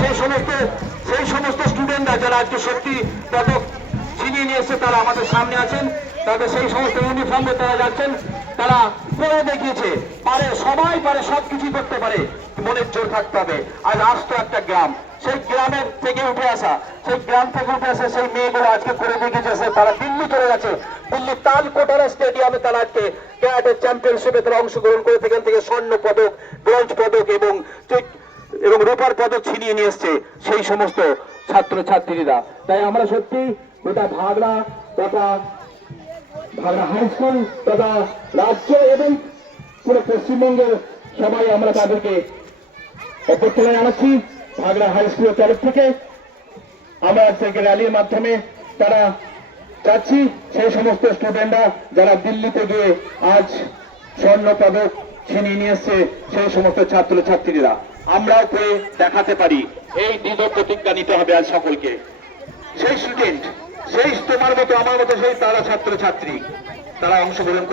সেই সমস্ত সেই সমস্ত স্টুডেন্টরা যারা আজকে সত্যি পদক ছিনিয়ে নিয়ে এসছে, তারা আমাদের সামনে আছেন। তাদের সেই সমস্ত ইউনিফর্মে তারা যাচ্ছেন। তারা করে দেখিয়েছে, পারে, সবাই পারে সব কিছুই করতে পারে। মনের জোর থাকতে হবে। আজ আস্ত একটা গ্রাম। সেই গ্রামের থেকে উঠে আসা, সেই গ্রাম থেকে উঠে আসা সেই মেয়েগুলো আজকে করে দেখিয়েছে তারা দিল্লি চলে গেছে দিল্লি তালকোটারা স্টেডিয়ামে তারা আজকে ক্যারাটে চ্যাম্পিয়নশিপে তারা অংশগ্রহণ করে, সেখান থেকে স্বর্ণ পদক ব্রোঞ্জ পদক এবং এবং রূপার পদক ছিনিয়ে নিয়ে এসছে সেই সমস্ত ছাত্র ছাত্রীরা তাই আমরা সত্যি গোটা ভাগড়া তথা ভাগড়া হাই স্কুল তথা রাজ্য এবং পুরো পশ্চিমবঙ্গের সবাই আমরা তাদেরকে অভ্যর্থনা জানাচ্ছি ভাগড়া হাই স্কুলের তরফ থেকে। আমরা আজকে র্যালির মাধ্যমে তারা যাচ্ছি, সেই সমস্ত স্টুডেন্টরা যারা দিল্লিতে গিয়ে আজ স্বর্ণ পদক ছিনিয়ে নিয়ে এসছে, সেই সমস্ত ছাত্র ছাত্রীরা আমরাও করে দেখাতে পারি। এই দৃঢ় প্রতিজ্ঞা নিতে হবে আজ সকলকে। সেই স্টুডেন্ট সেই তোমার মতো, আমার মতো সেই তারা ছাত্র ছাত্রী তারা অংশগ্রহণ